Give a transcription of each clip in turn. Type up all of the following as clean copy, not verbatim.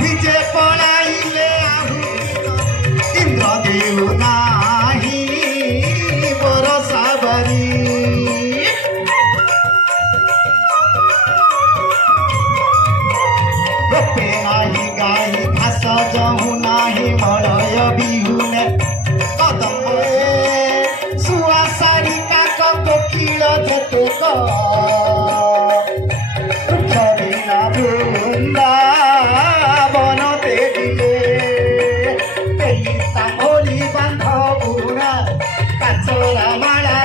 विजे पलाइले इंद्र देव नाही बरसा बारी रोपे नाही गाई घास जहु नाही मलय बिहुने कदम सुआ सारिका कोकिल जेते बिना बृंदा बन पेड़िले पेली सामोली बांध बुरा काचरा माला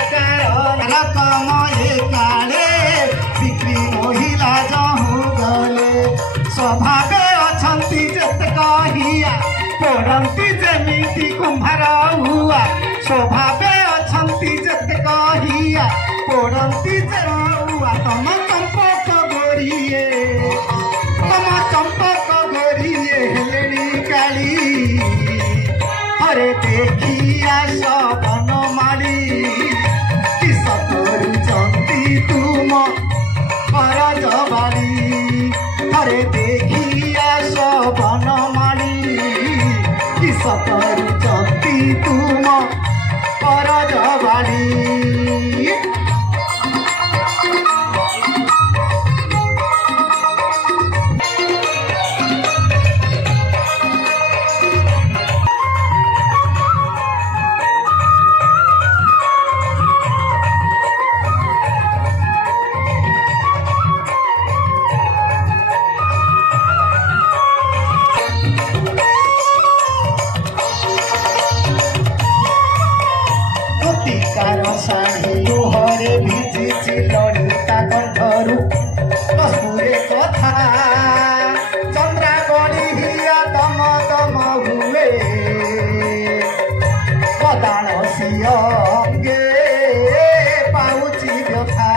रकमये काले बिक्री महिला जहु गले स्वभावे अछंती जत कहिया पड़ती जेमिति कुंभार हुआ स्वभावे अछंती जत कहिया पड़ती हुआ तम चंपक गोरिए तम चंपक गोरिए हेलेनी काली हरे देखिया सबन माली किस करुचंती तुम करज बाली हरे देखिया सबन माली किस करुचंती तुम करज बाली साढ़े लोहरे भिजिछि लड़िता कंठरू कस्तूरे कथा चंद्रा गड़ी हिया दम दम हुए कदाण सियंगे पाउछि व्यथा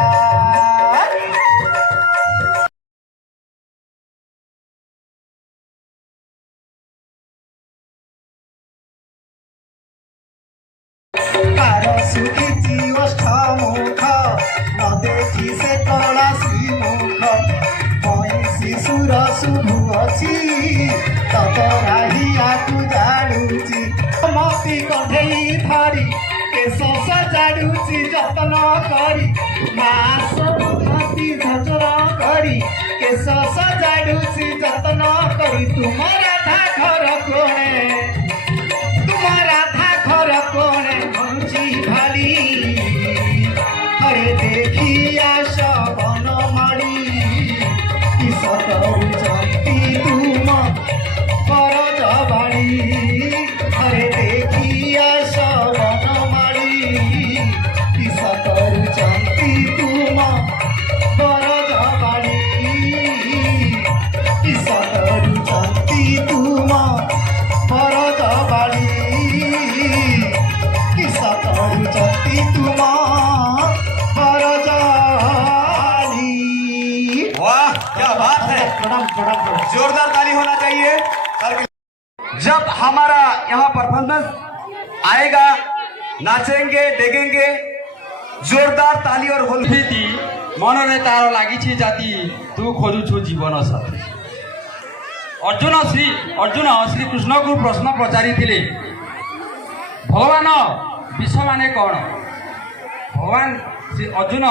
सुखी अष्टमुख न देखी से कला श्रीमुख शिशुर शुभु अच्छी ततराहिया तू जाड़ुची मती कढ़ेई धरी केश सजाड़ुची जतन करी मास मती झचर करी केश सजाड़ुची जतन करी तुम राधा घर कोणे तुम राधा घर कोणे भाली हरे देखिया सबन माड़ी किस करुचंती तुम करज बाड़ी हरे देखिया सबन माड़ी किस करुचंती तुम करज बाड़ी किस करुचंती तुम करज बाड़ी किस करुचंती तुम करज बाड़ी। वाह क्या बात है, जोरदार ताली होना चाहिए। जब हमारा यहाँ परफॉर्मेंस आएगा नाचेंगे देखेंगे जोरदार ताली और होली मन रे तार लगी जाति तू खोजुछु जीवन साथी। अर्जुन श्री कृष्ण को प्रश्न पचारि भगवान विष माने कौन भगवान श्री अर्जुन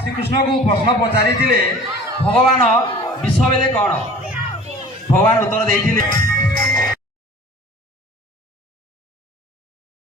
श्रीकृष्ण को प्रश्न पचारि भगवान विष बेले कौन भगवान उत्तर देते